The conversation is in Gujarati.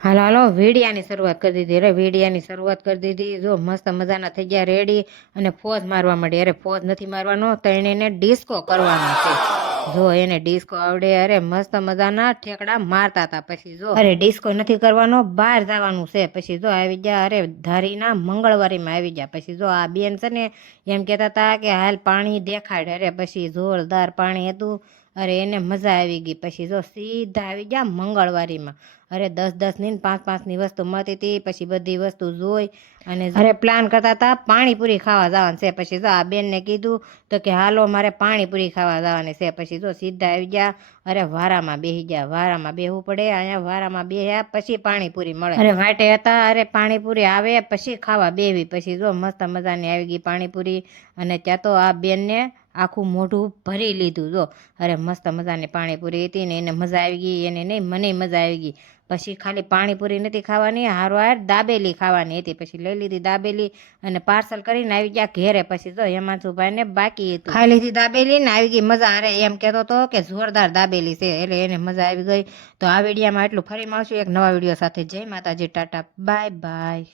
હાલો હાલો વીડિયાની શરૂઆત કરી દીધી. અરે વીડિયાની શરૂઆત કરી દીધી. જો મસ્ત મજાના થઈ ગયા રેડી અને ફોજ મારવા માંડી. અરે ફોજ નથી મારવાનો, એને ડિસ્કો કરવાનો છે. જો એને ડિસ્કો આવડે. અરે મસ્ત મજાના ઠેકડા મારતા હતા. પછી જો અરે ડિસ્કો નથી કરવાનો, બહાર જવાનું છે. પછી જો આવી ગયા. અરે ધારીના મંગળવારીમાં આવી ગયા. પછી જો આ બેન છે ને એમ કહેતા હતા કે હાલ પાણી દેખાડ. અરે પછી જોરદાર પાણી હતું. અરે એને મજા આવી ગઈ. પછી જો સીધા આવી ગયા મંગળવારીમાં. અરે 10-10 ની 5-5ની વસ્તુ મળતી હતી. પછી બધી વસ્તુ જોઈ અને અરે પ્લાન કરતા હતા પાણીપુરી ખાવા જવાનું છે. પછી જો આ બેનને કીધું તો કે હાલો મારે પાણીપુરી ખાવા જવાની છે. પછી જો સીધા આવી ગયા. અરે વારામાં બેસી ગયા. વારામાં બેહવું પડે. અહીંયા વારામાં બેહ્યા પછી પાણીપુરી મળે. અરે વાટે હતા. અરે પાણીપુરી આવે પછી ખાવા બેહવી. પછી જો મસ્ત મજાની આવી ગઈ પાણીપુરી અને ત્યાં તો આ બેનને આખું મોઢું ભરી લીધું. જો અરે મસ્ત મજાની પાણીપુરી હતી ને એને મજા આવી ગઈ. એને નહીં મને મજા આવી ગઈ. પછી ખાલી પાણીપુરી નથી ખાવાની, હારવાર દાબેલી ખાવાની હતી. પછી લઈ લીધી દાબેલી અને પાર્સલ કરીને આવી ગયા ઘેરે. પછી જો હેમાંશુભાઈને બાકી હતું, ખાઈ લીધી દાબેલી ને આવી ગઈ મજા. અરે એમ કહેતો હતો કે જોરદાર દાબેલી છે એટલે એને મજા આવી ગઈ. તો આ વિડીયોમાં એટલું. ફરી મળશું એક નવા વિડીયો સાથે. જય માતાજી, ટાટા, બાય બાય.